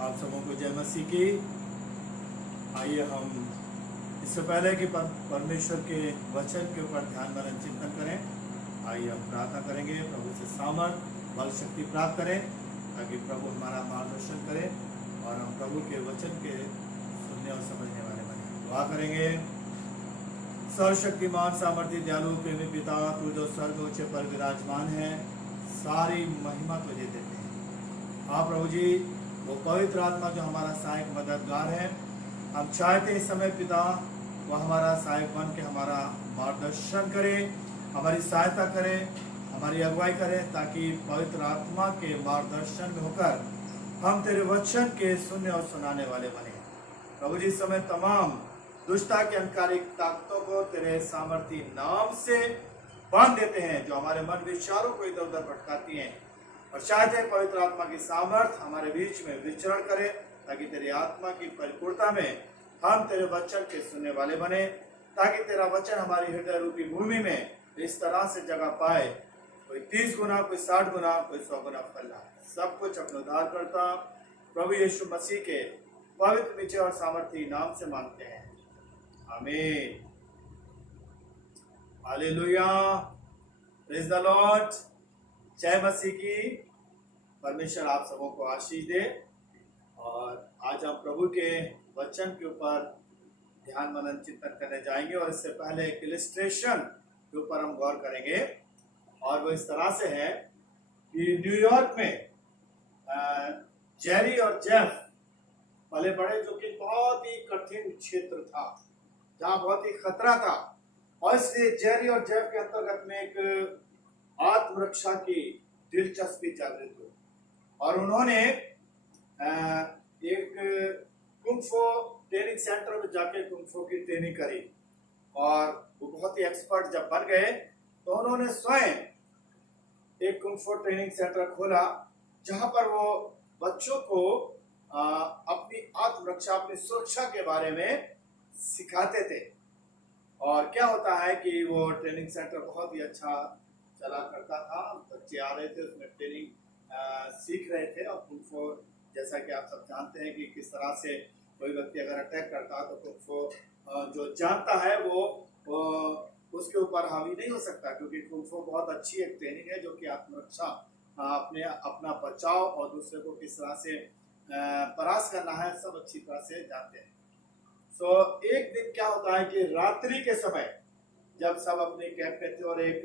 आप सबों को जय मसीह की। आइए हम इससे पहले कि परमेश्वर के वचन के ऊपर ध्यान मनन चिंतन करें, आइए हम प्रार्थना करेंगे, प्रभु से सामर्थ बल शक्ति प्राप्त करें ताकि प्रभु हमारा मार्गदर्शन करें और हम प्रभु के वचन के सुनने और समझने वाले बने। दुआ करेंगे। सर्वशक्तिमान सामर्थ्य दयालु प्रेमी पिता, तू जो स्वर्ग ऊंचे पर विराजमान है, सारी महिमा तुझे देते हैं। हाँ प्रभु जी, वो पवित्र आत्मा जो हमारा सहायक मददगार है, हम चाहते हैं इस समय पिता वो हमारा सहायक बन के हमारा मार्गदर्शन करे, हमारी सहायता करे, हमारी अगुवाई करे, ताकि पवित्र आत्मा के मार्गदर्शन में होकर हम तेरे वचन के सुनने और सुनाने वाले बने। प्रभु जी, इस समय तमाम दुष्टता के अंधकारिक ताकतों को तेरे सामर्थी नाम से बांध देते हैं, जो हमारे मन विचारों को इधर उधर भटकाती हैं, और चाहते हैं पवित्र आत्मा की सामर्थ हमारे बीच में विचरण करे, ताकि तेरी आत्मा की परिपूर्णता में हम तेरे वचन के सुनने वाले बने, ताकि तेरा वचन हमारी हृदय रूपी भूमि में इस तरह से जगह पाए, कोई 30 गुना, कोई 60 गुना, कोई 100 गुना फल लाए। सब कुछ अपने उद्धार करता प्रभु यीशु मसीह के पवित्र विजय और सामर्थी नाम से मांगते हैं, आमीन। Hallelujah, praise the Lord. जय मसीह की। परमेश्वर आप सबों को आशीष दे। और आज हम प्रभु के वचन के ऊपर ध्यान मनन चिंतन करने जाएंगे, और इससे पहले एक इलिस्ट्रेशन के ऊपर हम गौर करेंगे, और वो इस तरह से है कि न्यूयॉर्क में जेरी और जेफ पले बड़े, जो कि बहुत ही कठिन क्षेत्र था, जहाँ बहुत ही खतरा था, और इसलिए जेरी और जेफ के अंतर्गत में एक आत्मरक्षा की दिलचस्पी जागृत हुई, और उन्होंने एक कुंफो ट्रेनिंग सेंटर में जाके कुंफो की ट्रेनिंग करी, और वो बहुत ही एक्सपर्ट जब बन गए तो उन्होंने स्वयं एक कुंफो ट्रेनिंग सेंटर खोला, जहां पर वो बच्चों को अपनी आत्मरक्षा, अपनी सुरक्षा के बारे में सिखाते थे। और क्या होता है कि वो ट्रेनिंग सेंटर बहुत ही अच्छा चला करता था, बच्चे आ रहे थे, उसमें ट्रेनिंग सीख रहे थे। और कुंफो, जैसा कि आप सब जानते हैं कि किस तरह से कोई व्यक्ति अगर अटैक करता तो कुंफो जो जानता है वो उसके ऊपर हावी नहीं हो सकता, क्योंकि कुंफो बहुत अच्छी एक ट्रेनिंग है जो कि आत्मरक्षा, अपना बचाव और दूसरे को किस तरह से परास्त करना है, सब अच्छी तरह से जानते हैं। तो एक दिन क्या होता है कि रात्रि के समय जब सब अपने कैंप पे थे, और एक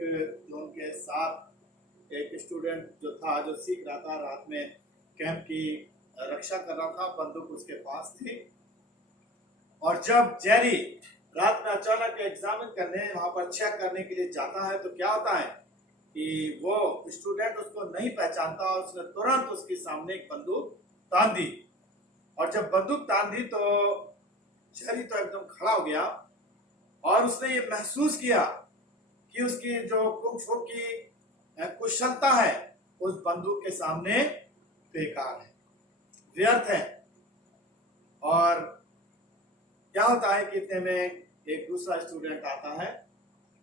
जो उनके साथ एक स्टूडेंट जो था, जो सीख रहा था, रात में कैंप की रक्षा कर रहा था, बंदूक उसके पास थी। और जब जेरी रात में अचानक एग्जामिन करने, वहां पर चेक करने के लिए जाता है, तो क्या होता है कि वो स्टूडेंट उसको नहीं पहचानता, और उसने तुरंत उसके सामने एक बंदूक तान दी। और जब बंदूक तान दी तो जेरी तो एकदम खड़ा हो गया, और उसने ये महसूस किया कि उसकी जो कुंफो की कुशलता है उस बंदूक के सामने बेकार है, व्यर्थ है। और क्या होता है कि इतने में एक दूसरा स्टूडेंट आता है,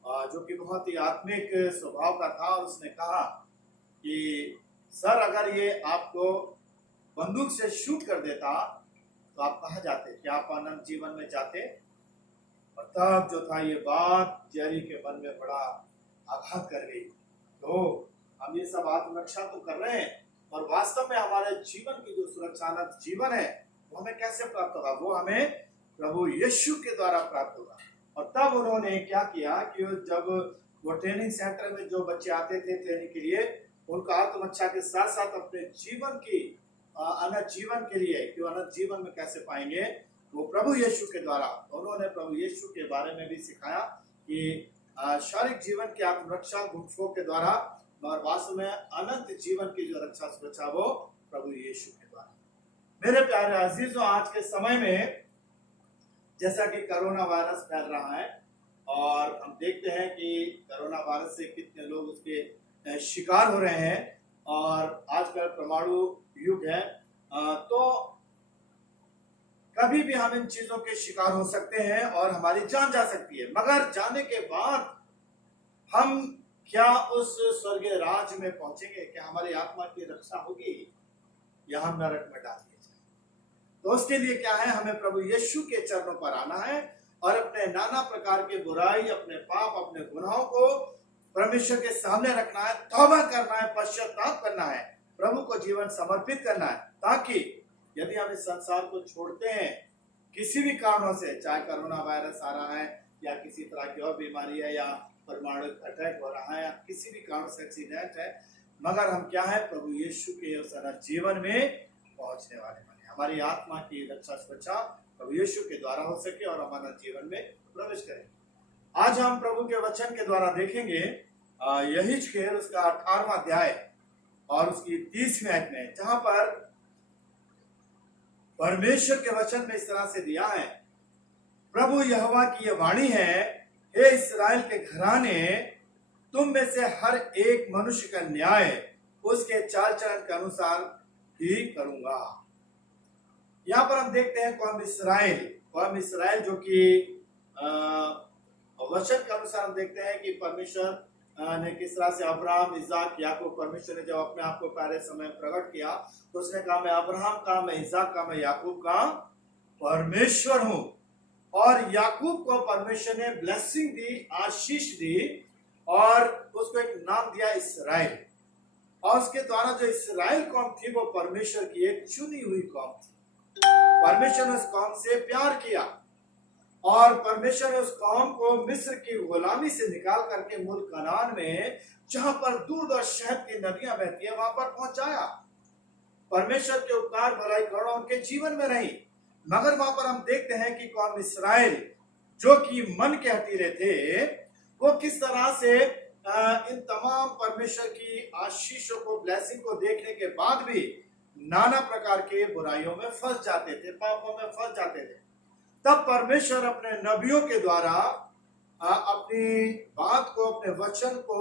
जो कि बहुत ही आत्मिक स्वभाव का था, और उसने कहा कि सर, अगर ये आपको बंदूक से शूट कर देता तो आप कहाँ जाते, क्या आप अनंत जीवन में जाते? और तब जो था ये बात जेरी के मन में बड़ा आघात कर गई। तो हम ये सब आत्मरक्षा तो कर रहे हैं, और वास्तव में हमारे जीवन की जो सुरक्षा अनंत जीवन है वो हमें कैसे प्राप्त होगा? वो हमें प्रभु यीशु के द्वारा प्राप्त होगा। और तब उन्होंने क्या किया कि जब वो ट्रेनिंग सेंटर में जो बच्चे आते थे ट्रेनिंग के लिए, उनका आत्मरक्षा के साथ साथ अपने जीवन की अनंत जीवन के लिए, कि अनंत जीवन में कैसे पाएंगे, वो प्रभु यीशु के द्वारा। उन्होंने प्रभु यीशु के बारे में भी सिखाया कि शारीरिक जीवन की आत्मरक्षा गुंफों के द्वारा, और वास्तव में अनंत जीवन की जो रक्षा सुरक्षा वो प्रभु यीशु के द्वारा। मेरे प्यारे अजीजों, आज के समय में जैसा कि कोरोना वायरस फैल रहा है, और हम देखते हैं कि कोरोना वायरस से कितने लोग उसके शिकार हो रहे हैं, और आजकल परमाणु युग है, तो कभी भी हम इन चीजों के शिकार हो सकते हैं और हमारी जान जा सकती है। मगर जाने के बाद हम क्या उस स्वर्गीय राज में पहुंचेंगे? क्या हमारी आत्मा की रक्षा होगी, या हम नरक में डाल दिए जाएंगे? तो उसके लिए क्या है, हमें प्रभु यीशु के चरणों पर आना है और अपने नाना प्रकार के बुराई, अपने पाप, अपने गुनाहों को परमेश्वर के सामने रखना है, तौबा करना है, पश्चाताप करना है, प्रभु को जीवन समर्पित करना है, ताकि यदि हम इस संसार को छोड़ते हैं किसी भी कारणों से, चाहे कोरोना वायरस आ रहा है या किसी तरह की और बीमारी है या परमाणु अटैक हो रहा है या किसी भी कारण से एक्सीडेंट है, मगर हम क्या है, प्रभु यीशु के उस अनंत जीवन में पहुंचने वाले बने। हमारी आत्मा की रक्षा सुरक्षा प्रभु यीशु के द्वारा हो सके और हम अनंत जीवन में प्रवेश करें। आज हम प्रभु के वचन के द्वारा देखेंगे यहिजकेल उसका 18वां अध्याय और उसकी 30वीं आयत में, जहां पर परमेश्वर के वचन में इस तरह से दिया है, प्रभु यहोवा की यह वाणी है, हे इस्राएल के घराने, तुम में से हर एक मनुष्य का न्याय उसके चाल चलन के अनुसार ही करूंगा। यहां पर हम देखते हैं कौम इस्राएल जो कि वचन के अनुसार हम देखते हैं कि परमेश्वर ने किस तरह से अब्राहम, इसाक, याकूब, परमेश्वर ने जब अपने आप को पहले समय प्रकट किया तो उसने कहा, मैं अब्राहम का, मैं इसाक का, मैं याकूब का परमेश्वर हूं। और याकूब को परमेश्वर ने ब्लेसिंग दी, आशीष दी और उसको एक नाम दिया इस्राएल। और उसके द्वारा जो इस्राएल कौम थी वो परमेश्वर की एक चुनी हुई कौम थी। परमेश्वर ने उस कौम से प्यार किया और परमेश्वर ने उस कौम को मिस्र की गुलामी से निकाल करके मुल्क कनान में, जहां पर दूध और शहद की नदियां बहती है, वहां पर पहुंचाया। परमेश्वर के उपकार, भलाई, करुणा उनके जीवन में रही। मगर वहां पर हम देखते हैं कि कौम इस्राएल जो कि मन के हटीले थे, वो किस तरह से इन तमाम परमेश्वर की आशीषों को, ब्लेसिंग को देखने के बाद भी नाना प्रकार के बुराइयों में फंस जाते थे, पापों में फंस जाते थे। तब परमेश्वर अपने नबियों के द्वारा अपनी बात को, अपने वचन को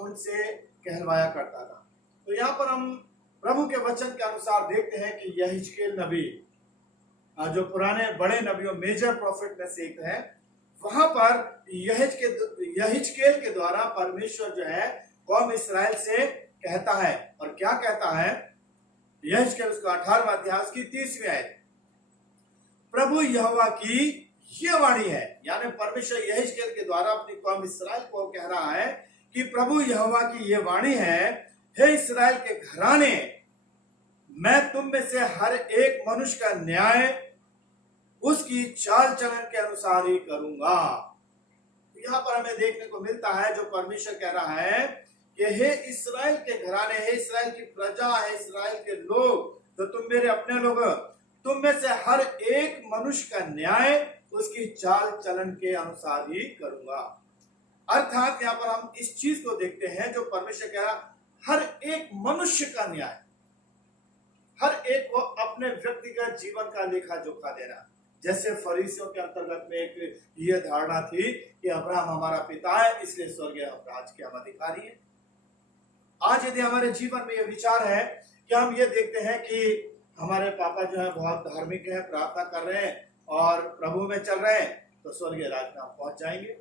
उनसे कहलवाया करता था। तो यहाँ पर हम प्रभु के वचन के अनुसार देखते हैं कि यहिजकेल नबी, जो पुराने बड़े नबियों, मेजर प्रॉफिट में से एक है, वहां पर यहिजकेल के द्वारा परमेश्वर जो है कौम इस्राएल से कहता है। और क्या कहता है? यहिजकेल उसका 18वां अध्याय की 30वीं आयत, प्रभु यहोवा की ये वाणी है, यानी परमेश्वर यहिजकेल के द्वारा अपनी कौम इस्राएल को कह रहा है कि प्रभु यहोवा की ये वाणी है, हे इस्राएल के घराने, मैं तुम में से हर एक मनुष्य का न्याय उसकी चाल चलन के अनुसार ही करूंगा। यहां पर हमें देखने को मिलता है जो परमेश्वर कह रहा है कि हे इस्राएल के घराने, हे इस्राएल की प्रजा, हे इस्राएल के लोग, तो तुम मेरे अपने लोग, तुम में से हर एक मनुष्य का न्याय उसकी चाल चलन के अनुसार ही करूंगा। अर्थात यहाँ पर हम इस चीज को देखते हैं जो परमेश्वर कह रहा, हर एक मनुष्य का न्याय, हर एक को अपने व्यक्तिगत जीवन का लेखा जोखा देना। जैसे फरीसियों के अंतर्गत में एक ये धारणा थी कि अब्राहम हमारा पिता है, इसलिए स्वर्गीय राज्य के हम अधिकारी हैं। आज यदि हमारे जीवन में ये विचार है कि हम ये देखते हैं कि हमारे पापा जो है बहुत धार्मिक है, प्रार्थना कर रहे हैं और प्रभु में चल रहे हैं, तो स्वर्गीय राज्य में हम पहुंच जाएंगे,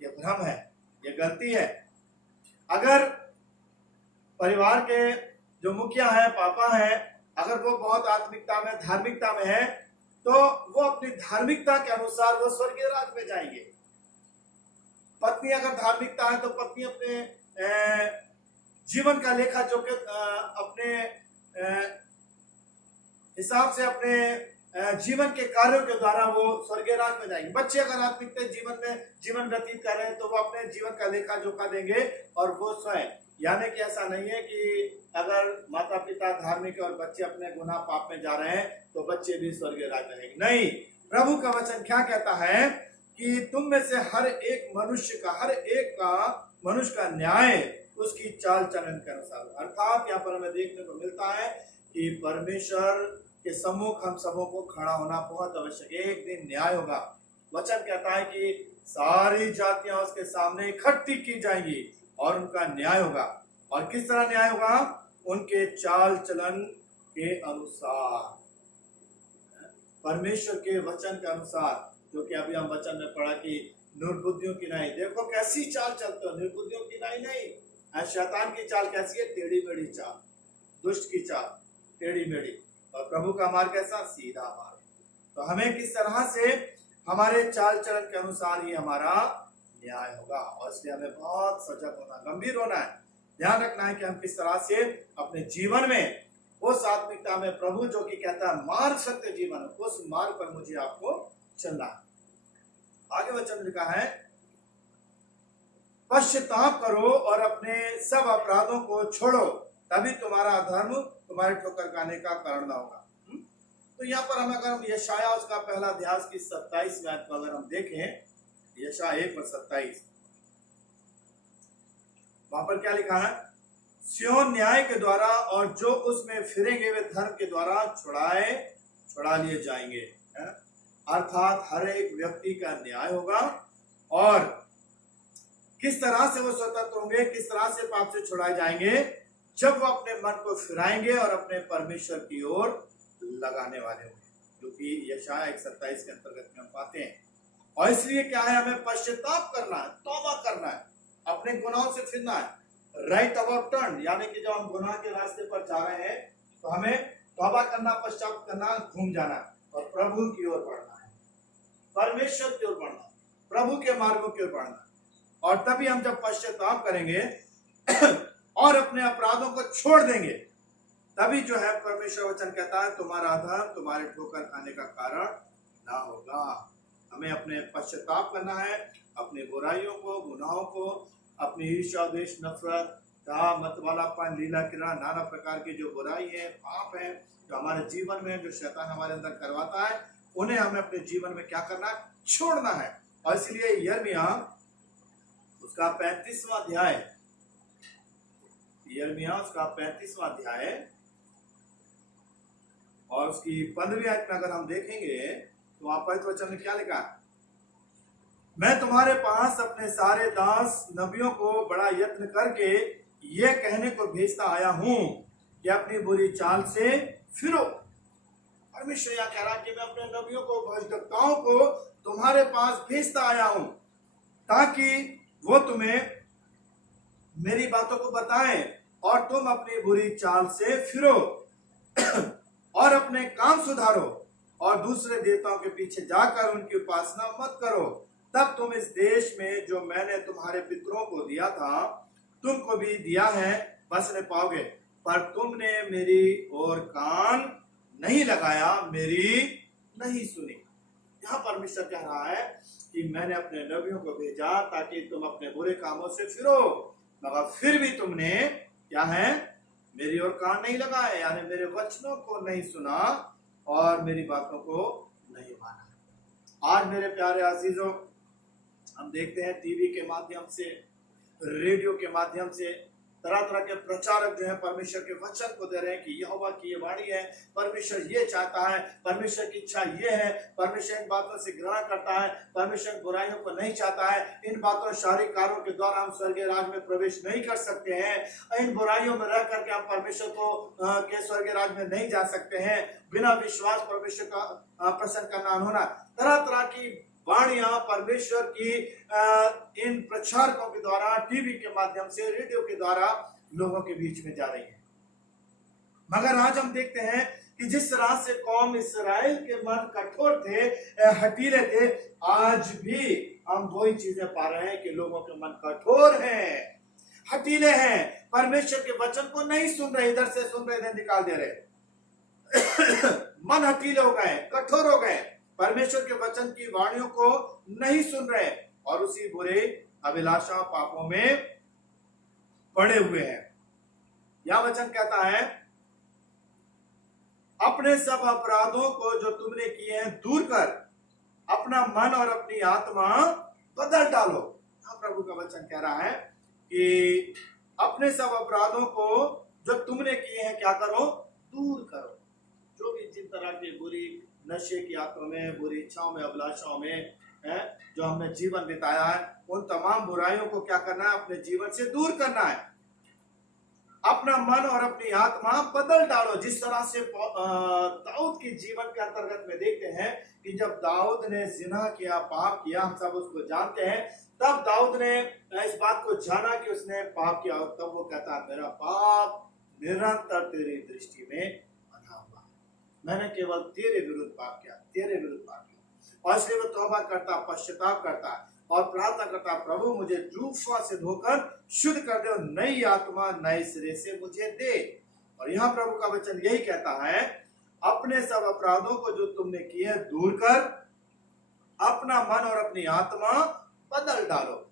ये भ्रम है, ये गलती है। अगर परिवार के जो मुखिया है, पापा है, अगर वो बहुत आत्मिकता में, धार्मिकता में है, तो वो अपनी धार्मिकता के अनुसार वो स्वर्गीय राज्य में जाएंगे। पत्नी अगर धार्मिकता है तो पत्नी अपने जीवन का लेखा जोखा अपने हिसाब से, अपने जीवन के कार्यों के द्वारा वो स्वर्गीय राज्य में जाएंगे। बच्चे अगर आत्मिकता जीवन में जीवन व्यतीत कर रहे हैं तो वो अपने जीवन का लेखा जोखा देंगे और वो स्वयं, यानी कि ऐसा नहीं है कि अगर माता पिता धार्मिक है और बच्चे अपने गुनाह पाप में जा रहे हैं तो बच्चे भी स्वर्गीय राज्य में रहेंगे। नहीं, प्रभु का वचन क्या कहता है कि तुम में से हर एक मनुष्य का, हर एक का मनुष्य का न्याय उसकी चाल चलन के अनुसार। अर्थात यहाँ पर हमें देखने को मिलता है कि परमेश्वर के सम्मुख हम सबों को खड़ा होना बहुत आवश्यक है। एक दिन न्याय होगा। वचन कहता है कि सारी जातियां उसके सामने इकट्ठी की जाएंगी और उनका न्याय होगा। और किस तरह न्याय होगा? उनके चाल चलन के अनुसार, परमेश्वर के वचन के अनुसार, जो कि अभी हम वचन में पढ़ा कि निर्बुद्धियों की नहीं। देखो कैसी चाल चलते हो, निर्बुद्धियों की नहीं। शैतान की चाल कैसी है? टेढ़ी मेढ़ी चाल, दुष्ट की चाल, टेढ़ी मेढ़ी। और प्रभु प्रभु का मार्ग कैसा? सीधा मार्ग। तो हमें किस तरह से हमारे चाल चलन के अनुसार ही हमारा न्याय होगा, और इसलिए हमें बहुत सजग होना, गंभीर होना है, ध्यान रखना है कि हम किस तरह से अपने जीवन में उस आत्मिकता में, प्रभु जो कि कहता है मार्ग सत्य जीवन, उस मार्ग पर मुझे आपको चलना है। आगे वचन लिखा है, पश्चाताप करो और अपने सब अपराधों को छोड़ो, तभी तुम्हारा अधर्म तुम्हारे ठोकर खाने का कारण न होगा। तो यहाँ पर अगर हम यशाया उसका पहला अध्याय की 27 आयत को अगर हम देखें, यशाया 1:27, वहां पर क्या लिखा है? सिय्योन न्याय के द्वारा और जो उसमें फिरेंगे वे धर्म के द्वारा छुड़ा लिए जाएंगे। अर्थात हर एक व्यक्ति का न्याय होगा, और किस तरह से वो स्वतंत्र होंगे, किस तरह से पाप से छुड़ाए जाएंगे, जब वो अपने मन को फिराएंगे और अपने परमेश्वर की ओर लगाने वाले होंगे, जो कि यशाया 1:27 के अंतर्गत में हम पाते हैं। और इसलिए क्या है, हमें पश्चाताप करना है, तौबा करना है, अपने गुनाहों से फिरना है, राइट अबाउट टर्न, यानी कि जब हम गुनाह के रास्ते पर जा रहे हैं तो हमें तौबा करना, पश्चाताप करना, घूम जाना और प्रभु की ओर बढ़ना है, परमेश्वर की ओर बढ़ना, प्रभु के मार्गों की ओर बढ़ना। और तभी हम जब पश्चाताप करेंगे और अपने अपराधों को छोड़ देंगे, तभी जो है परमेश्वर वचन कहता है तुम्हारा अधर्म तुम्हारे ठोकर खाने का कारण ना होगा। हमें अपने पश्चाताप करना है, अपनी बुराइयों को, गुनाहों को, अपनी ईर्ष्या, द्वेष, नफरत, मतवालापन, लीला किरा, नाना प्रकार की जो बुराई है, पाप है जो हमारे जीवन में, जो शैतान हमारे अंदर करवाता है, उन्हें हमें अपने जीवन में क्या करना है? छोड़ना है। और इसलिए यिर्मयाह उसका 35वां अध्याय, यिर्मयाह उसका 35वां अध्याय और उसकी 15वीं आयत में अगर हम देखेंगे तो वहां पर वचन में क्या लिखा? मैं तुम्हारे पास अपने सारे दास नबियों को बड़ा यत्न करके ये कहने को भेजता आया हूं कि अपनी बुरी चाल से फिरो। परमेश्वर यह कह रहा कि मैं अपने नबियों को, भविष्यवक्ताओं को तुम्हारे पास भेजता आया हूं ताकि वो तुम्हें मेरी बातों को बताएं और तुम अपनी बुरी चाल से फिरो और अपने काम सुधारो और दूसरे देवताओं के पीछे जाकर उनकी उपासना मत करो। तब तुम इस देश में जो मैंने तुम्हारे पितरों को दिया था, तुमको भी दिया है, बसने पाओगे। पर तुमने मेरी ओर कान नहीं लगाया, मेरी नहीं सुनी। यहाँ परमेश्वर कह रहा है कि मैंने अपने नबियों को भेजा ताकि तुम अपने बुरे कामों से फिरो, मगर फिर भी तुमने क्या है? मेरी ओर कान नहीं लगाए, यानी मेरे वचनों को नहीं सुना और मेरी बातों को नहीं माना। आज मेरे प्यारे अजीजों, हम देखते हैं टीवी के माध्यम से, रेडियो के माध्यम से तरह तरह के प्रचारक जो है परमेश्वर के वचन को दे रहे हैं कि यहोवा की ये वाणी है, परमेश्वर ये चाहता है, परमेश्वर की इच्छा ये है, परमेश्वर इन बातों से घृणा करता है, परमेश्वर बुराइयों को नहीं चाहता है, इन बातों शारीरिक कार्यों के द्वारा हम स्वर्गीय राज में प्रवेश नहीं कर सकते हैं, इन बुराइयों में रह करके हम परमेश्वर को के स्वर्गीय राज में नहीं जा सकते हैं, बिना विश्वास परमेश्वर का प्रसन्न करना होना। तरह तरह की वाणियां परमेश्वर की इन प्रचारकों के द्वारा, टीवी के माध्यम से, रेडियो के द्वारा लोगों के बीच में जा रही है। मगर आज हम देखते हैं कि जिस तरह से कौम इस्राएल के मन कठोर थे, हठीले थे, आज भी हम वही चीजें पा रहे हैं कि लोगों के मन कठोर हैं, हठीले हैं, परमेश्वर के वचन को नहीं सुन रहे, इधर से सुन रहे, इधर निकाल दे रहे मन हठीले हो गए, कठोर हो गए, परमेश्वर के वचन की वाणियों को नहीं सुन रहे और उसी बुरे अभिलाषा पापों में पड़े हुए हैं। यह वचन कहता है, अपने सब अपराधों को जो तुमने किए हैं दूर कर, अपना मन और अपनी आत्मा बदल डालो। प्रभु का वचन कह रहा है कि अपने सब अपराधों को जो तुमने किए हैं क्या करो? दूर करो। जो भी जिन तरह की बुरी नशे की आत्मा में, बुरी इच्छाओं में, अभिलाषाओं में है जो हमने जीवन बिताया है, उन तमाम बुराइयों को क्या करना है? अपने जीवन से दूर करना है। अपना मन और अपनी आत्मा बदल डालो। जिस तरह से दाऊद के जीवन के अंतर्गत में देखते हैं कि जब दाऊद ने जिना किया, पाप किया, हम सब उसको जानते हैं, तब दाऊद ने इस बात को जाना कि उसने पाप किया और तब वो कहता है, मेरा पाप निरंतर तेरी दृष्टि में बना हुआ। मैंने केवल तेरे विरुद्ध पाप किया, तेरे विरुद्ध पाप किया। और इसलिए वो तौबा करता, पश्चाताप करता और प्रार्थना करता, प्रभु मुझे जूफा से धोकर शुद्ध कर दे और नई आत्मा नए सिरे से मुझे दे। और यहाँ प्रभु का वचन यही कहता है, अपने सब अपराधों को जो तुमने किए दूर कर, अपना मन और अपनी आत्मा बदल डालो।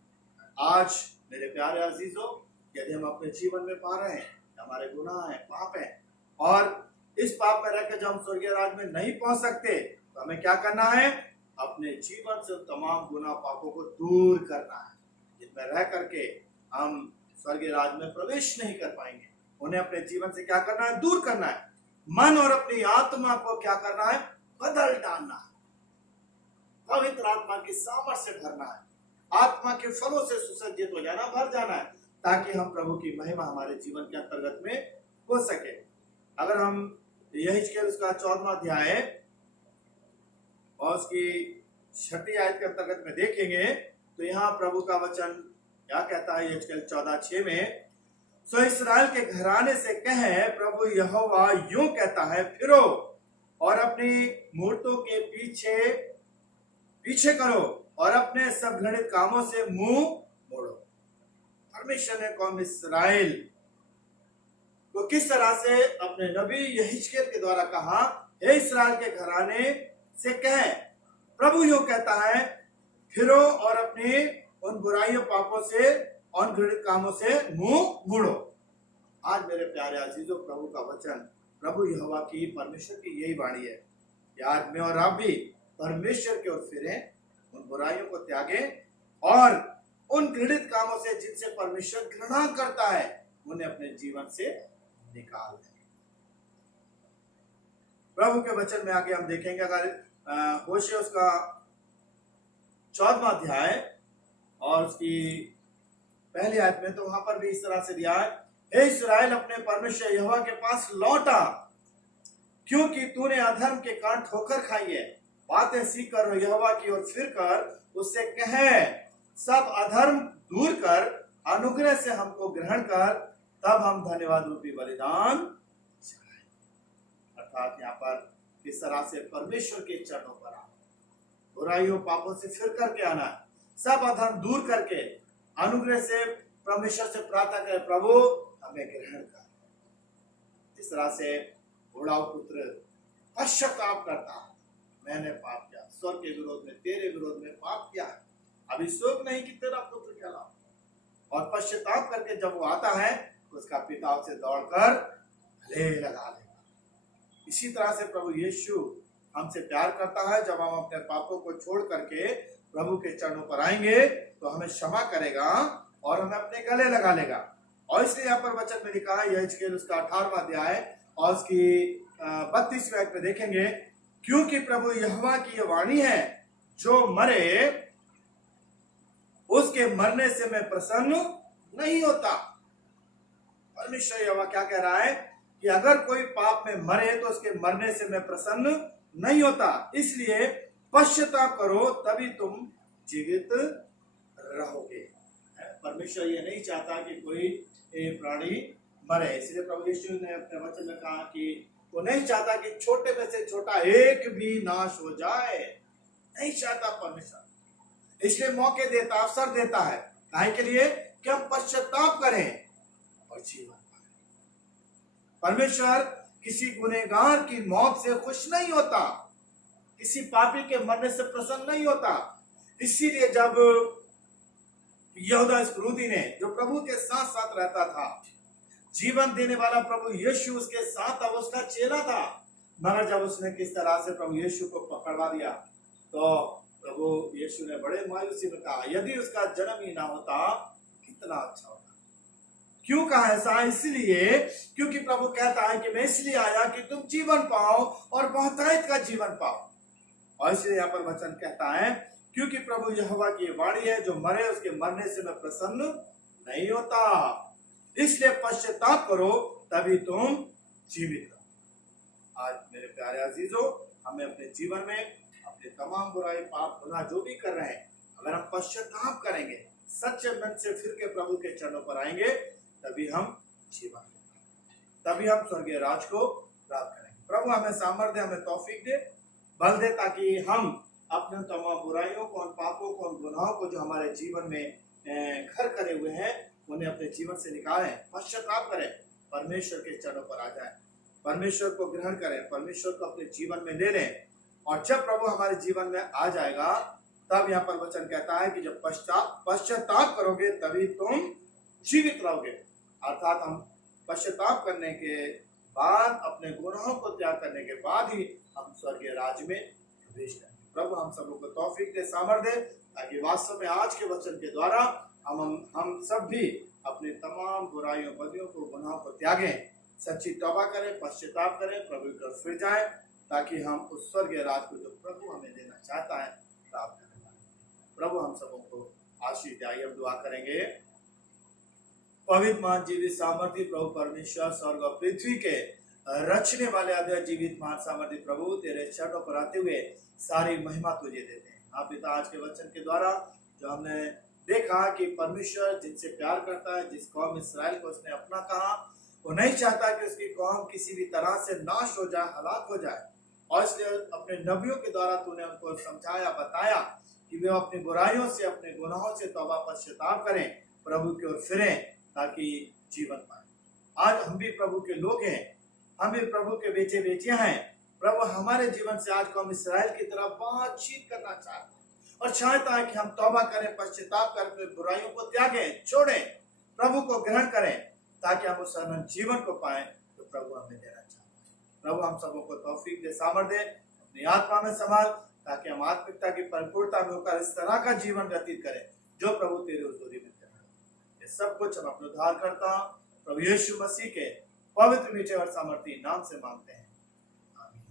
आज मेरे प्यारे अजीजों, यदि हम अपने जीवन में पा रहे हैं हमारे गुनाह हैं, पाप हैं, और इस पाप में रहकर जब हम स्वर्गीय राज्य में नहीं पहुंच सकते, तो हमें क्या करना है? अपने जीवन से तमाम गुनाह पापों को दूर करना है, जिनमें रह करके हम स्वर्गीय राज्य में प्रवेश नहीं कर पाएंगे। उन्हें अपने जीवन से क्या करना है? दूर करना है। मन और अपनी आत्मा को क्या करना है? बदल डालना है। पवित्र आत्मा की सामर्थ्य से भरना है, आत्मा के फलों से सुसज्जित हो जाना, भर जाना है, ताकि हम प्रभु की महिमा हमारे जीवन के अंतर्गत में हो सके। अगर हम यही उसका 14वां अध्याय और उसकी 6ठी आयत के अंतर्गत में देखेंगे, तो यहाँ प्रभु का वचन क्या कहता है? यहेजकेल 14:6 में, सो इस्राएल के घराने से कहे, प्रभु यहोवा यूं कहता है, फिरो और अपनी मूर्तों के पीछे करो और अपने सब घृणित कामों से मुंह मोड़ो। परमेश्वर ने कौम इस्राएल को किस तरह से अपने नबी यहेजकेल के द्वारा कहा, हे इस्राएल के घराने से कहे, प्रभु यूं कहता है, फिरो और अपनी उन बुराइयों, पापों से और घृणित कामों से मुंह मोड़ो। आज मेरे प्यारे अजीजों, प्रभु का वचन, प्रभु यहोवा की, परमेश्वर की यही वाणी है कि आज मैं और आप भी परमेश्वर की ओर फिरें, उन बुराइयों को त्यागें और उन घृणित कामों से जिनसे परमेश्वर घृणा करता है, उन्हें अपने जीवन से निकाल दें। प्रभु के वचन में आगे हम देखेंगे, अगर होशे उसका 14वां अध्याय और उसकी पहली आयत में, तो वहां पर भी इस तरह से दिया है, हे इस्राएल अपने परमेश्वर यहोवा के पास लौटा, क्योंकि तूने अधर्म के कारण ठोकर खाई है। बातें सीख कर यहोवा की ओर फिर कर उससे कहे, सब अधर्म दूर कर, अनुग्रह से हमको ग्रहण कर, तब हम धन्यवाद रूपी बलिदान चढ़ाएं। अर्थात यहाँ पर किस तरह से परमेश्वर के चरणों पर आना, बुराइयों पापों से फिर करके आना, सब अधर्म दूर करके अनुग्रह से परमेश्वर से प्रार्थना करें, प्रभु हमें ग्रहण कर। इस तरह से बूढ़ा पुत्र पश्चाताप करता है, मैंने पाप किया, स्वर्ग के विरोध में, तेरे विरोध में पाप किया है, अभी शोक नहीं कि तेरा पुत्र कहलाओ। और पश्चाताप करके जब वो आता है, तो उसका पिता उसे दौड़कर गले लगा लेगा। इसी तरह से प्रभु यीशु हमसे प्यार करता है। जब हम अपने पापों को छोड़ करके प्रभु के चरणों पर आएंगे, तो हमें क्षमा करेगा और हमें अपने गले लगा लेगा। और इसलिए यहाँ पर वचन में लिखा है, यहेजकेल उसका 18वां अध्याय और उसकी 32वें आयत में देखेंगे, क्योंकि प्रभु यहोवा की यह वाणी है, जो मरे उसके मरने से मैं प्रसन्न नहीं होता। परमेश्वर यहोवा क्या कह रहा है कि अगर कोई पाप में मरे तो उसके मरने से मैं प्रसन्न नहीं होता, इसलिए पश्चाताप करो, तभी तुम जीवित रहोगे। परमेश्वर ये नहीं चाहता कि कोई प्राणी मरे, इसलिए प्रभु यीशु ने अपने वचन में कहा कि वो नहीं चाहता कि छोटे में से छोटा एक भी नाश हो जाए, नहीं चाहता परमेश्वर। इसलिए मौके देता, अवसर देता है, काहे के लिए? कि हम पश्चाताप करें और जीवन पाएं। परमेश्वर किसी गुनहगार की मौत से खुश नहीं होता, किसी पापी के मरने से प्रसन्न नहीं होता। इसीलिए जब यहूदा इस्करियोती ने, जो प्रभु के साथ साथ रहता था, जीवन देने वाला प्रभु यीशु उसके साथ था, उसका चेला था, मगर जब उसने किस तरह से प्रभु यीशु को पकड़वा दिया, तो प्रभु यीशु ने बड़े मायूसी में कहा, यदि उसका जन्म ही ना होता कितना अच्छा होता। क्यों कहा ऐसा? इसलिए क्योंकि प्रभु कहता है कि मैं इसलिए आया कि तुम जीवन पाओ और बहुतायत का जीवन पाओ। और इसलिए यहाँ पर वचन कहता है, क्योंकि प्रभु यहोवा की वाणी है, जो मरे उसके मरने से मैं प्रसन्न नहीं होता, इसलिए पश्चाताप करो, तभी तुम जीवित रहो। आज मेरे प्यारे अजीजों, हमें अपने जीवन में अपने तमाम बुराई, पाप, गुनाह जो भी कर रहे हैं, अगर हम पश्चाताप करेंगे, सच्चे मन से फिर के प्रभु के चरणों पर आएंगे, तभी हम जीवन, तभी हम स्वर्गीय राज को प्राप्त करेंगे। प्रभु प्रभु हमें सामर्थ्य, हमें तौफीक दे, बल दे, ताकि हम अपने तमाम बुराइयों को, उन पापों को, उन गुनाहों को जो हमारे जीवन में घर करे हुए हैं, उन्हें अपने जीवन से निकालें, पश्चाताप करें, परमेश्वर के चरणों पर आ जाएं, परमेश्वर को ग्रहण करें, परमेश्वर को अपने जीवन में ले लें। और जब प्रभु हमारे जीवन में आ जाएगा, तब यहाँ पर वचन कहता है कि जब पश्चाताप करोगे तभी तुम जीवित रहोगे। अर्थात हम पश्चाताप करने के बाद, अपने गुनाहों को त्याग करने के बाद ही हम स्वर्गीय राज्य में प्रवेश करेंगे। प्रभु हम सब लोग को तौफीक दे, सामर्थ्य दे, ताकि वास्तव में आज के वचन के द्वारा हम सब भी अपनी तमाम बुराइयों, बदियों को, गुनाहों को त्यागें, सच्ची तौबा करें, पश्चाताप करें, प्रभु की तरफ फिर जाएं, ताकि हम उस स्वर्गीय राज को जो प्रभु हमें देना चाहता है प्राप्त कर पाएं। प्रभु हम सबों को आशीष दे। आइए दुआ करेंगे। पवित्र, महान, जीवित, सामर्थी प्रभु परमेश्वर, स्वर्ग और पृथ्वी के रचने वाले अद्भुत जीवित, महान, सामर्थी प्रभु, तेरे चरणों पर आते हुए सारी महिमा तुझे देते हैं। आप पिता, आज के वचन के द्वारा जो हमने देखा कि परमेश्वर जिनसे प्यार करता है, जिस कौम इस्राएल को उसने अपना कहा, वो नहीं चाहता कि उसकी कौम किसी भी तरह से नाश हो जाए, हलाक हो जाए। और इसलिए अपने नबियों के द्वारा तूने उनको समझाया, बताया कि वे अपनी बुराइयों से, अपने गुनाहों से तौबा पश्चाताप करें, प्रभु की ओर फिरें, ताकि जीवन पाए। आज हम भी प्रभु के लोग हैं, हम भी प्रभु के बेचे बेचियां हैं। प्रभु हमारे जीवन से आज कौम इस्राएल की तरह बातचीत करना चाहता है और चाहता है कि हम तौबा करें, पश्चाताप करें, बुराइयों को त्यागें, छोड़ें, प्रभु को ग्रहण करें, ताकि हम उस अनंत जीवन को पाएं तो प्रभु हमें देना चाहता है। प्रभु हम सबों को तौफीक दे, सामर्थ्य दे, अपनी आत्मा में संभाल, ताकि हम आत्मिकता की परिपूर्णता में होकर इस तरह का जीवन व्यतीत करें जो प्रभु तेरे हुजूरी में करना। ये सब कुछ हम अपने उद्धार करता प्रभु यीशु मसीह के पवित्र, मीठे और सामर्थी नाम से मांगते हैं, आमीन।